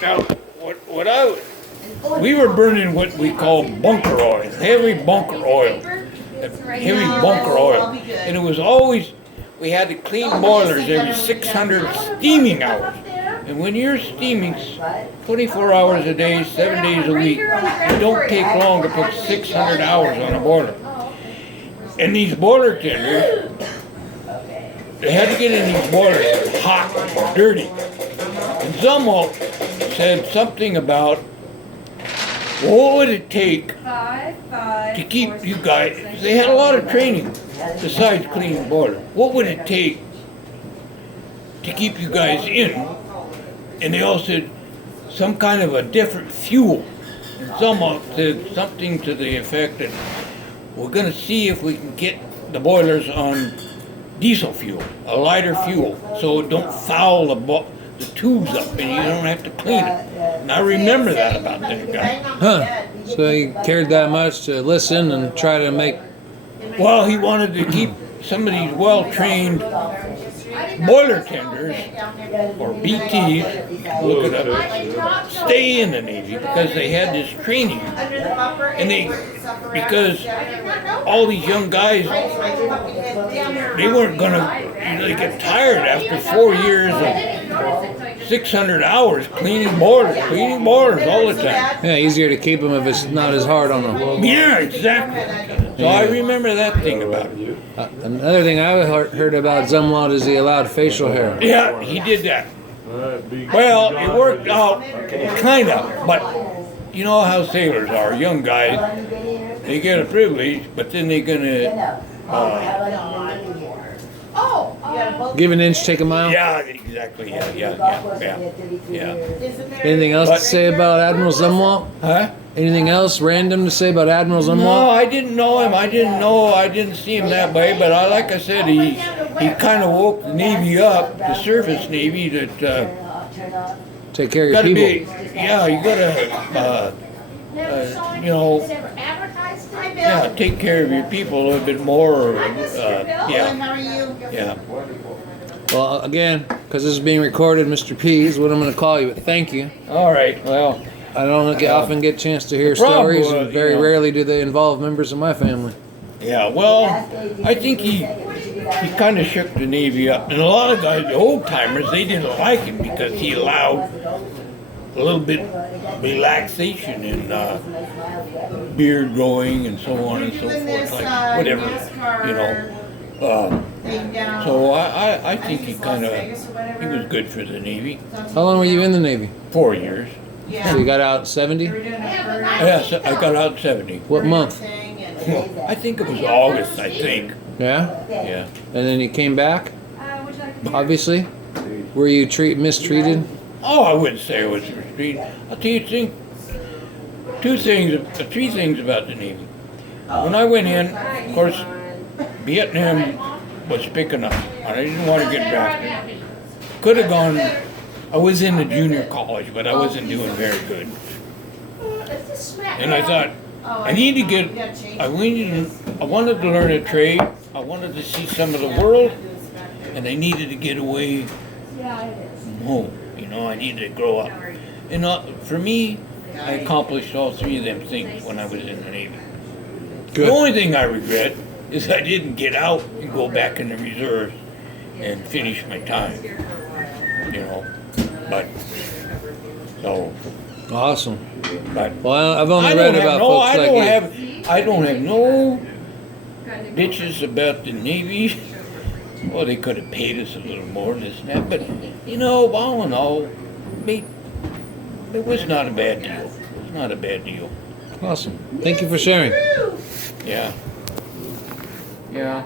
Now, we were burning what we call bunker oil, heavy bunker oil, and it was always, we had to clean boilers every 600 steaming hours. And when you're steaming 24 hours a day, 7 days a week, it don't take long to put 600 hours on a boiler. And these boiler tenders, they had to get in these boilers hot and dirty. And Zumwalt said something about, what would it take to keep you guys, they had a lot of training besides cleaning boilers. What would it take to keep you guys in? And they all said some kind of a different fuel. And Zumwalt said something to the effect that we're going to see if we can get the boilers on diesel fuel, a lighter fuel, so it don't foul the tubes up and you don't have to clean it. And I remember that about that guy. Huh. So he cared that much to listen and try to make... Well, he wanted to keep some of these well-trained boiler tenders, or BTs, look it up, stay in the Navy because they had this training. And because all these young guys, they weren't gonna, they get tired after 4 years of 600 hours cleaning boilers all the time. Yeah, easier to keep them if it's not as hard on them. Yeah, exactly. So I remember that thing about it. Another thing I heard about Zumwalt is he allowed facial hair. Yeah, he did that. Well, it worked out, kind of, but you know how sailors are, young guys, they get a privilege, but then they're gonna, give an inch, take a mile? yeah, exactly, yeah. Anything else to say about Admiral Zumwalt? Huh? Anything else random to say about Admiral Zumwalt? No, I didn't know him. I didn't see him that way. But like I said, he kind of woke the Navy up, the surface Navy, that take care of your gotta people. yeah, you gotta, you know, yeah, take care of your people a little bit more. Yeah. Well, again, because this is being recorded, Mr. P is what I'm going to call you. But thank you. All right. Well, I don't often get a chance to hear problem stories, was, and very rarely do they involve members of my family. yeah. Well, I think he kind of shook the Navy up, and a lot of guys, the old timers, they didn't like him because he allowed a little bit relaxation in beard growing and so on and so forth, like whatever, you know. So I think he was good for the Navy. How long were you in the Navy? 4 years. So you got out 70? Yes, I got out 70. What month? I think it was August, I think. Yeah? Yeah. And then you came back? Obviously? Were you mistreated? Oh, I wouldn't say it was mistreated. I'll tell you three things about the Navy. When I went in, of course, Vietnam was picking up, and I didn't want to get drafted. Could have gone, I was in the junior college, but I wasn't doing very good. And I thought, I wanted to learn a trade, I wanted to see some of the world, and I needed to get away from home. You know, I needed to grow up. And for me, I accomplished all three of them things when I was in the Navy. Good. The only thing I regret is I didn't get out and go back in the reserves and finish my time. You know, but so. Awesome. But well, I've only read about folks like you. I don't have no bitches about the Navy. Well, they could have paid us a little more, this and that, but you know, all in all, it was not a bad deal. It was not a bad deal. Awesome. Thank you for sharing. Yeah. Yeah.